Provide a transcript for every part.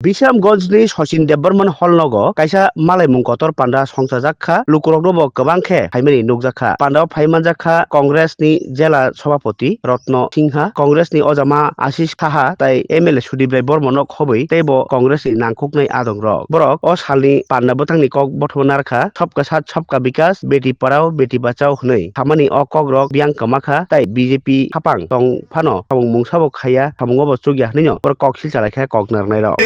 Bisamgojni Sachin Debarman Holnogo kaisa malaimung kotor panda songsajakha lukuroknobo kwbang khe phaimani nukjakha panda o phaimanjakha Congress ni jela sabapati Rotno Singha Congress ni ojama Ashish Saha tai MLA Sudibai Bormano khobui teibo Congress ni nangkuknai adongrok borok o salni panda bwtangni kok bothmanarkha sabka sat sabka bikas beti parao beti bachao hnoi thamani o kogrok byang kamakha tai BJP hapang tong phano samung sabo khaya samungo bo chugya hnino por kok silchalakha kok narnai rok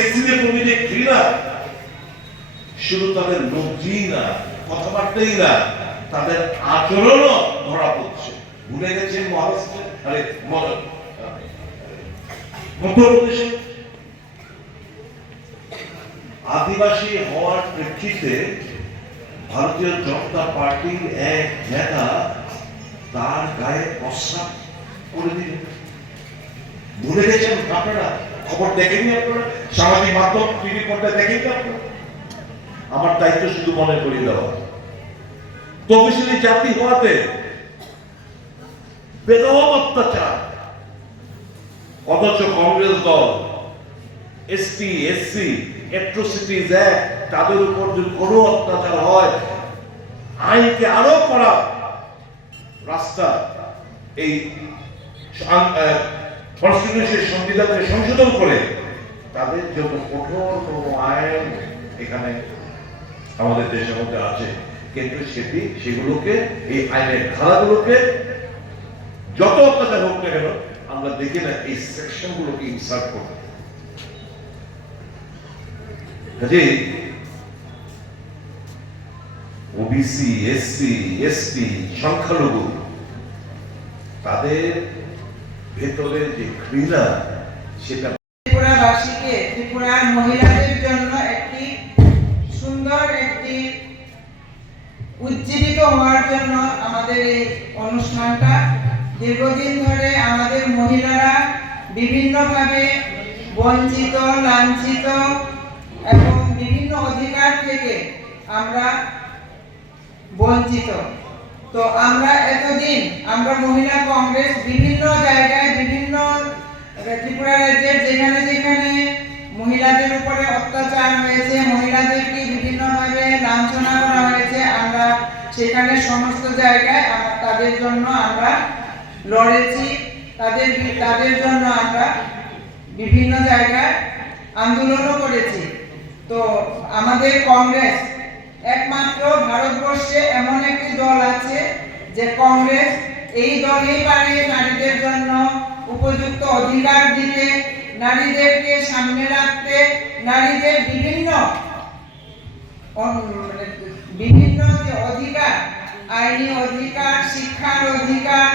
শুধু তাদের লোকই না কথাবার্তাই না তাদের আচরণও ধরা পড়ছে ভুলে গেছেন মধ্যপ্রদেশে আদিবাসী হওয়ার প্রেক্ষিতে ভারতীয় জনতা পার্টির এক নেতা তার গায়ে প্রস্রাব করে দিলেন ভুলে গেছেন আপনারা খবর দেখেননি আপনারা সামাজিক মাধ্যম টিভি পর্দায় দেখেননি আপনারা আমার দায়িত্ব শুধু মনে করিয়ে দেওয়া তপশিলি জাতি হওয়াতে বেদম অত্যাচার অথচ কংগ্রেস দল এসটি এসসি অ্যাট্রোসিটিজ অ্যাক্ট তাদের উপর যদি কোনো অত্যাচার হয় আইনকে আরো করা রাস্তা এই কনস্টিটিউশন সংবিধানকে সংশোধন করে তাদের জন্য কঠোর কোনো আইন এখানে আমাদের দেশের মধ্যে আছে কিন্তু সেগুলোকে এই আইনের ধারাগুলোকে যত অত্যাচার হোক না কেন আমরা দেখি না এই সেকশন গুলোকে ইনসার্ট করতে কাজে ওবিসি এসসি এসটি সংখ্যালঘু তাদের ভেতরে যে ঘৃণা সেটা ত্রিপুরাবাসীকে ত্রিপুরার মহিলাদের জন্য একটি সুন্দর একটি উজ্জীবিত হওয়ার জন্য আমাদের এই অনুষ্ঠানটা দীর্ঘদিন ধরে আমাদের মহিলারা বিভিন্নভাবে বঞ্চিত লাঞ্ছিত এবং বিভিন্ন অধিকার থেকে আমরা বঞ্চিত তো আমরা এতদিন আমরা মহিলা কংগ্রেস বিভিন্ন জায়গায় বিভিন্ন ত্রিপুরা রাজ্যের যেখানে যেখানে মহিলাদের উপরে অত্যাচার হয়েছে মহিলাদেরকে বিভিন্নভাবে লাঞ্ছনা করা হয়েছে আমরা সেখানে সমস্ত জায়গায় তাদের জন্য আমরা লড়েছি তাদের জন্য আমরা বিভিন্ন জায়গায় আন্দোলনও করেছি তো আমাদের কংগ্রেস একমাত্র ভারতবর্ষে এমন একটি দল আছে যে কংগ্রেস এই দলই পারে নারীদের জন্য উপযুক্ত অধিকার দিতে নারীদেরকে সামনে রাখতে নারীদের বিভিন্ন যে অধিকার আইনি অধিকার শিক্ষার অধিকার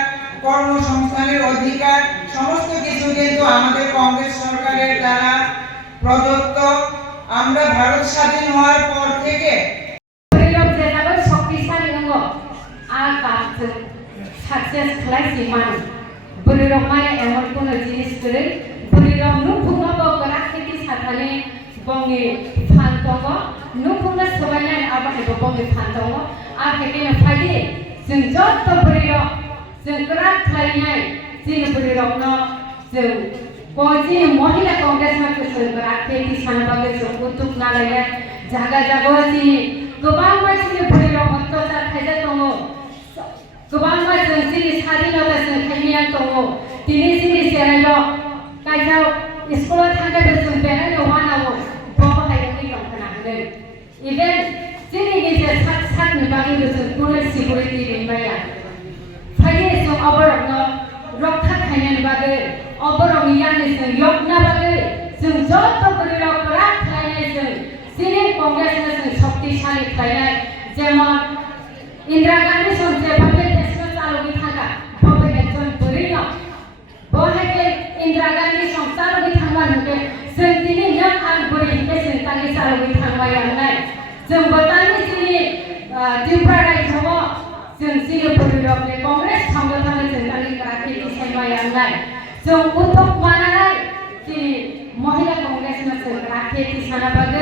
কর্মসংস্থানের অধিকার সমস্ত কিছু কিন্তু আমাদের কংগ্রেস সরকারের দ্বারা প্রদত্ত আমরা ভারত স্বাধীন হওয়ার পর থেকে সাকসেস খালাইছি মানুষ বলিরক মায়ে এমন কোনো জিনিস করে বলিরক নুফুঙ্গাবো গরাখেতি সাথানে বঙ্গে ফান্তঙ্গ নুফুঙ্গা সবাইনাই আবাহেবো বঙ্গে ফান্তঙ্গ আর হেকেনে ফাইদে जों যত বলিরক जों গরাখ খাইনাই জিন বলিরক जों কজি মহিলা কংগ্রেস মাকে जों গরাখেতি সানবাগে जों উতুক নালাইয়া জায়গা জায়গাছি गोबां मानसिनि बलिरक अत्याचार खायजा दङ गोबां मानसिजों जोंनि स्वाधीनताजों खायनाया दङ दिनै जोंनि जेराव गायजाव स्कुलाव थांगाबो जों बेरायनो मानावो बहायनानै दंखोनानै इभेन जोंनि गेजेर सातनि बागैबो जों पुलिस सिकिउरिटि दैमाया फाइदे जों अबरकनो रक्षा खायनायनि बागै अबरकनि यानिजों यगना बागै जों जत बलिरक राख खायनाय जों जोंनि कংগ্রেসनो जों शक्तिशाली खायनाय जेमन इंदिरा गांधी संसे भावे देशनो चालुगी थांगा भावे एकजन बरिनो बहायके इंदिरा गांधी संचालुगी थांगा नुके जों दिनै नों आं बोरै बेसेन तानि चालुगी थांबाय आंनाय जों बतानि जोंनि त्रिपुरा रायजोआव जों जोंनि बलिरकनि कংগ্রেस संगठननि जों तानि राखेति सायबाय आंनाय जों उद्योग मानाय जोंनि महिला कংগ্রেसनो जों राखेति सानाबागै